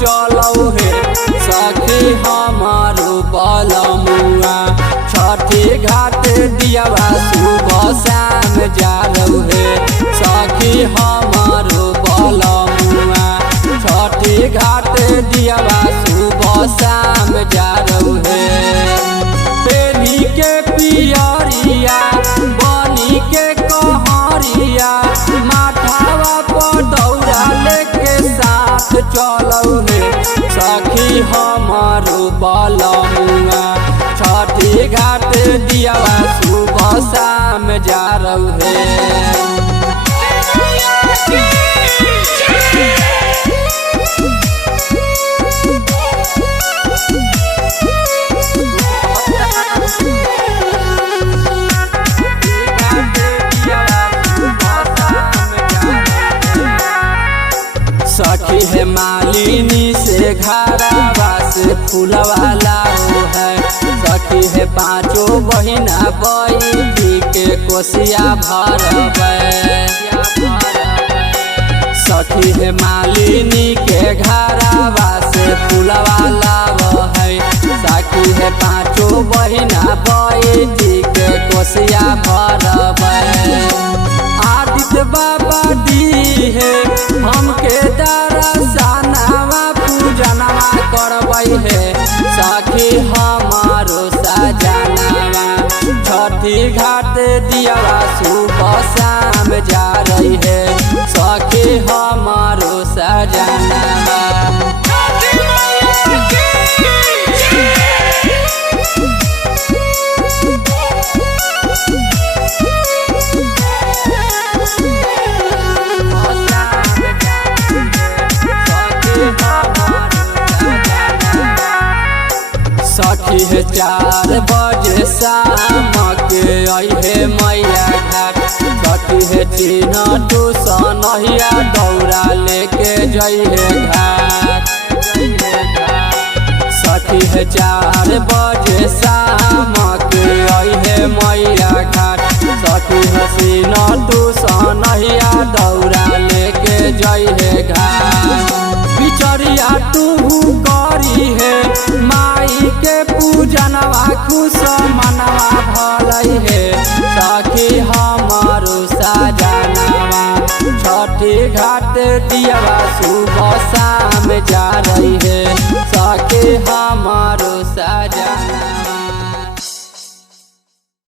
चलौ हे सखी हमारो बलमुआ। छठी घाट दियावा सुबह शाम जालौ हे सखी हमारो बलमुआ। छठी घाट दियावा सुबह शाम जालौ हे। बेनी के पियरिया बनी के कहरिया माथावा पर दौड़ा लेके साथ चलौ हे सखी हमारो बलमुआ। छठी घाट दियावा सुबह शाम जालौ हे। सखी है मालिनी से घरवा से फूलवा लाओ है। सखी है पाँचों बहिना बैठी के कोसिया भरबै। सखी है मालिनी के घरवा से फूलवा लाओ है। सखी है पाँचों बहिना बैठी के कोसिया भरबै। आदित्य बाबा दी है हमके दरसनवा पूजनवा करबै है सखी हमारो सजनवा। छठी घाट दियावा सुबह शाम जा रही है सखी हमारो सजनवा। सखी है 4 बजे शाम के अहे मैया घाट। सखी है 3 टूसनहिया दौड़ा लेके जइहे घाट। सखी है 4 बजे शाम के अहे मैया घाट। सखी है 3 टूसनहिया दौड़ा लेके जइहे घाट। बिचरिया तू करी है माई के पूजनवा खुश